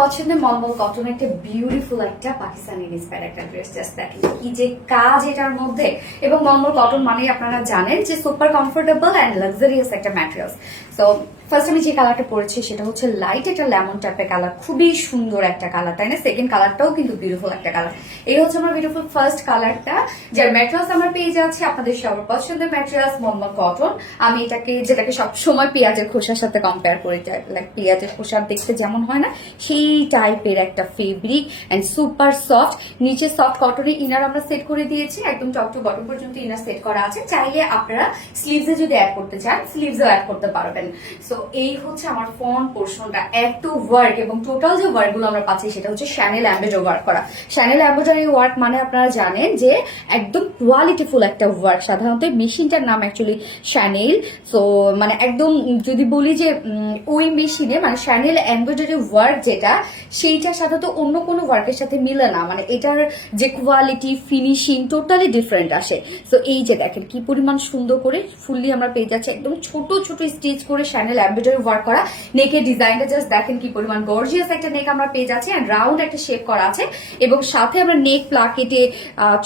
পছন্দের মলমল কটন একটা বিউটিফুল একটা পাকিস্তানি ইন্সপায়ার্ড একটা ড্রেস। জাস্ট দেখেন কি যে কাজ এটার মধ্যে। এবং মলমল কটন মানে আপনারা জানেন যে সুপার কমফোর্টেবল এন্ড লাক্সারিয়াস একটা ম্যাটেরিয়ালস। সো ফার্স্ট আমি যে কালারটা পরেছি সেটা হচ্ছে লাইট একটা লেমন টাইপের কালার, খুবই সুন্দর একটা কালার, তাই না? সেকেন্ড কালারটাও কিন্তু বিউটিফুল একটা কালার। এই হচ্ছে আমার বিউটিফুল ফার্স্ট কালারটা, যার ম্যাটেরিয়ালস আমার পেয়ে যাচ্ছে আপনাদের সবার পছন্দের ম্যাটেরিয়ালস মলমল কটন। আমি যেটাকে সবসময় পেঁয়াজের খোসার সাথে কম্পেয়ার করি, লাইক পেঁয়াজের খোসার দেখতে যেমন হয় না, সেই টাইপের একটা ফেব্রিক এন্ড সুপার সফট। নিচে সফট কটনের ইনার আমরা সেট করে দিয়েছি, একদম টপ টু বটম পর্যন্ত ইনার সেট করা আছে। চাইলে আপনারা স্লিভসে যদি অ্যাড করতে চান স্লিভসেও অ্যাড করতে পারবেন। সো এই হচ্ছে আমার ফ্রন্ট পোর্শনটা, এত ওয়ার্ক এবং টোটাল যে ওয়ার্ক গুলো আমরা পাচ্ছি সেটা হচ্ছে শ্যানেল এমব্রয়ডারি ওয়ার্ক করা। শ্যানেল এমব্রয়ডারি ওয়ার্ক মানে আপনারা জানেন যে একদম কোয়ালিটিফুল একটা ওয়ার্ক। সাধারণত মেশিনটার নাম অ্যাকচুয়ালি শ্যানেল। সো মানে একদম যদি বলি যে ওই মেশিনে মানে শ্যানেল এমব্রয়ডারি ওয়ার্ক যেটা, সেইটা সাধারণত অন্য কোনো ওয়ার্কের সাথে মিলে না, মানে এটার যে কোয়ালিটি ফিনিশিং টোটালি ডিফারেন্ট আসে। সো এই যে দেখেন কি পরিমাণ সুন্দর করে ফুললি আমরা পেয়ে যাচ্ছি, একদম ছোট ছোট স্টিচ করে শ্যানেল এমব্রয়ডারি ওয়ার্ক করা। নেকের ডিজাইনটা জাস্ট দেখেন কি পরিমাণ গর্জিয়াস একটা নেক আমরা পেয়ে যাচ্ছি, এন্ড রাউন্ড একটা শেপ করা আছে। এবং সাথে আমরা নেক প্লাকেটে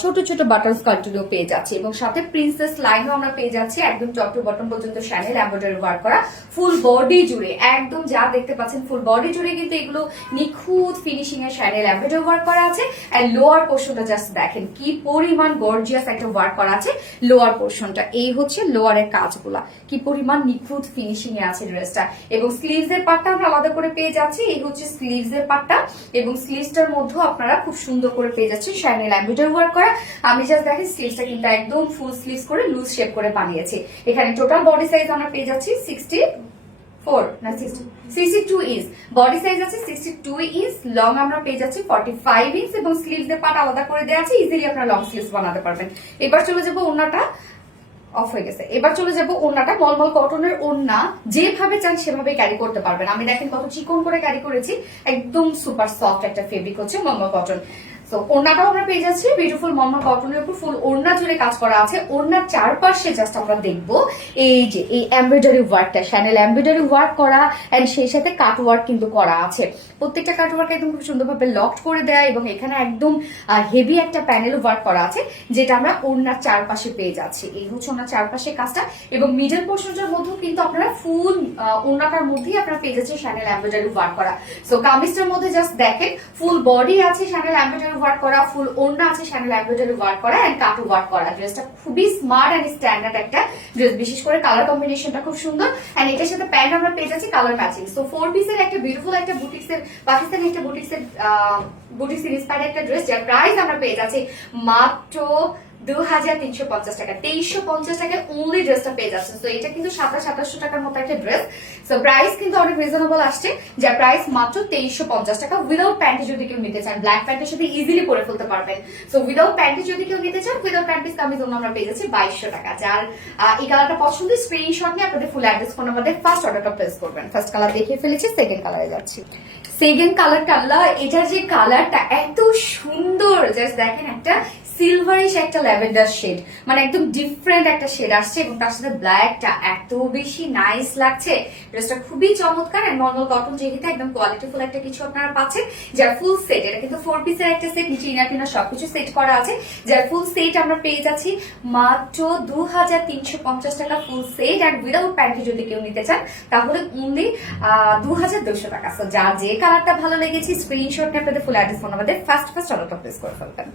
ছোট ছোট বাটনস কন্টিনিউ পেয়ে যাচ্ছি, এবং সাথে প্রিন্সেস লাইনও আমরা পেয়ে যাচ্ছি, একদম টপ টু বটম পর্যন্ত শ্যানেল এমব্রয়ডারি ওয়ার্ক করা। ফুল বডি জুড়ে একদম যা দেখতে পাচ্ছেন ফুল বডি জুড়ে কিন্তু এগুলো নিখুঁত ফিনিশিং এর শ্যানেল এমব্রয়ডারি ওয়ার্ক করা আছে। এন্ড লোয়ার পোর্শনটা জাস্ট দেখেন কি পরিমাণ গর্জিয়াস একটা ওয়ার্ক করা আছে লোয়ার পোর্শনটা। এই হচ্ছে লোয়ারের কাজগুলা, কি পরিমাণ নিখুঁত ফিনিশিং এ আছে ড্রেসটা। এবং স্লিভস এর পার্টটা আমরা আলাদা করে পেয়ে যাচ্ছি, এই হচ্ছে স্লিভস এর পার্টটা। এবং স্লিভসটার মধ্যেও আপনারা খুব সুন্দর করে পেয়ে যাচ্ছেন শ্যানেল এমব্রয়ডারি ওয়ার্ক করা। আমি জাস্ট দেখেন স্লিভসটা কিন্তু একদম ফুল স্লিভস করে লুজ শেপ করে বানিয়েছি। এখানে টোটাল বডি সাইজ আমরা পেয়ে যাচ্ছি 64 না 62 ইঞ্চ বডি সাইজ আছে, 62 ইঞ্চ লং আমরা পেয়ে যাচ্ছি 45 ইঞ্চ, এবং স্লিভস এর পার্ট আলাদা করে দেওয়া আছে, ইজিলি আপনারা লং স্লিভস বানাতে পারবেন। এবার চলে যাবো ওন্নাটা, অফ হয়ে গেছে। এবার চলে যাবো ওন্নাটা। মলমল কটনের ওন্না যেভাবে চান সেভাবে ক্যারি করতে পারবেন। আমি দেখেন কত চিকন করে ক্যারি করেছি, একদম সুপার সফট একটা ফেব্রিক হচ্ছে মলমল কটন। তো ওড়নাটাও আমরা পেয়ে যাচ্ছি বিউটিফুল মলমল কটনের উপর ফুল ওড়না জুড়ে কাজ করা আছে। ওড়নার চারপাশে জাস্ট আমরা দেখবো এই যে এই এমব্রয়ডারি ওয়ার্কটা, শ্যানেল এমব্রয়ডারি ওয়ার্ক করা এন্ড সেই সাথে কাট ওয়ার্ক কিন্তু করা আছে। প্রত্যেকটা কাট ওয়ার্ক একদম খুব সুন্দরভাবে লকড করে দেয়, এবং এখানে একদম হেভি একটা প্যানেল ওয়ার্ক করা আছে যেটা আমরা ওড়নার চারপাশে পেয়ে যাচ্ছি। এই হচ্ছে ওনার চারপাশে কাজটা, এবং মিডল পোর্শনটার মধ্যেও কিন্তু আপনারা ফুল ওড়নাটার মধ্যেই আপনারা পেয়ে যাচ্ছেন শ্যানেল এমব্রয়ডারি ওয়ার্ক করা। সো কামিজটার মধ্যে জাস্ট দেখেন ফুল বডি আছে শ্যানেল এমব্রয়ডারি ওয়ার্ক করা, ফুল ওড়না আছে শ্যানেল এমব্রয়ডারি ওয়ার্ক করা এন্ড কাটু ওয়ার্ক করা। ড্রেসটা খুবই স্মার্ট এন্ড স্ট্যান্ডার্ড একটা ড্রেস, বিশেষ করে কালার কম্বিনেশনটা খুব সুন্দর। এন্ড এটার সাথে প্যান্ট আমরা পেয়ে যাচ্ছি কালার ম্যাচিং। সো 4 পিসের একটা বিউটিফুল একটা বুটিক্সের পাকিস্তানি একটা বুটিক্স ইন্সপায়ার্ড একটা ড্রেস, যার প্রাইস আমরা পেয়ে যাচ্ছি মাত্র 2350 টাকা। 2350 টাকায় অনলি ড্রেসটা পেয়ে যাচ্ছে। তো এটা কিন্তু 2700 টাকার মতো একটা ড্রেস। সো প্রাইস কিন্তু অনেক রিজনেবল আসছে, যার প্রাইস মাত্র 2350 টাকা। উইদাউট প্যান্টি যদি কেউ নিতে চান, ব্ল্যাক প্যান্টের সাথে ইজিলি পরে ফেলতে পারবেন। সো উইদাউট প্যান্টি যদি কেউ নিতে চান, উইদাউট প্যান্টিস কামিজ আমরা পেয়ে যাচ্ছি 2200 টাকা। যার এই কালারটা পছন্দ স্ক্রিনশট নিয়ে আপনাদের full address phone number first অর্ডারটা প্লেস করবেন। ফার্স্ট কালার দেখিয়ে ফেলেছি, সেকেন্ড কালারে যাচ্ছি। সেকেন্ড কালারটা এটার যে কালারটা এত সুন্দর, জাস্ট দেখেন একটা সিলভারিশ একটা ল্যাভেন্ডার শেড, মানে একদম ডিফারেন্ট একটা শেড আসছে, এবং তার সাথে ব্ল্যাকটা এত বেশি নাইস লাগছে। ড্রেসটা খুবই চমৎকার। এন্ড মলমল কটন যেহেতু একদম কোয়ালিটিফুল একটা কিছু আপনারা পাচ্ছেন, যার ফুল সেট, এটা কিন্তু 4 পিসের একটা সেট, নিচে ইনার টিনার সবকিছু সেট করা আছে, যার ফুল সেট আমরা পেয়ে যাচ্ছি মাত্র 2350 টাকা full set. And without panty যদি কেউ নিতে চান তাহলে অনলি 2200 টাকা। সো যার যে কালারটা ভালো লেগেছে স্ক্রিনশট নিয়ে আপনাদের full address phone number first অর্ডারটা প্লেস করে ফেলবেন।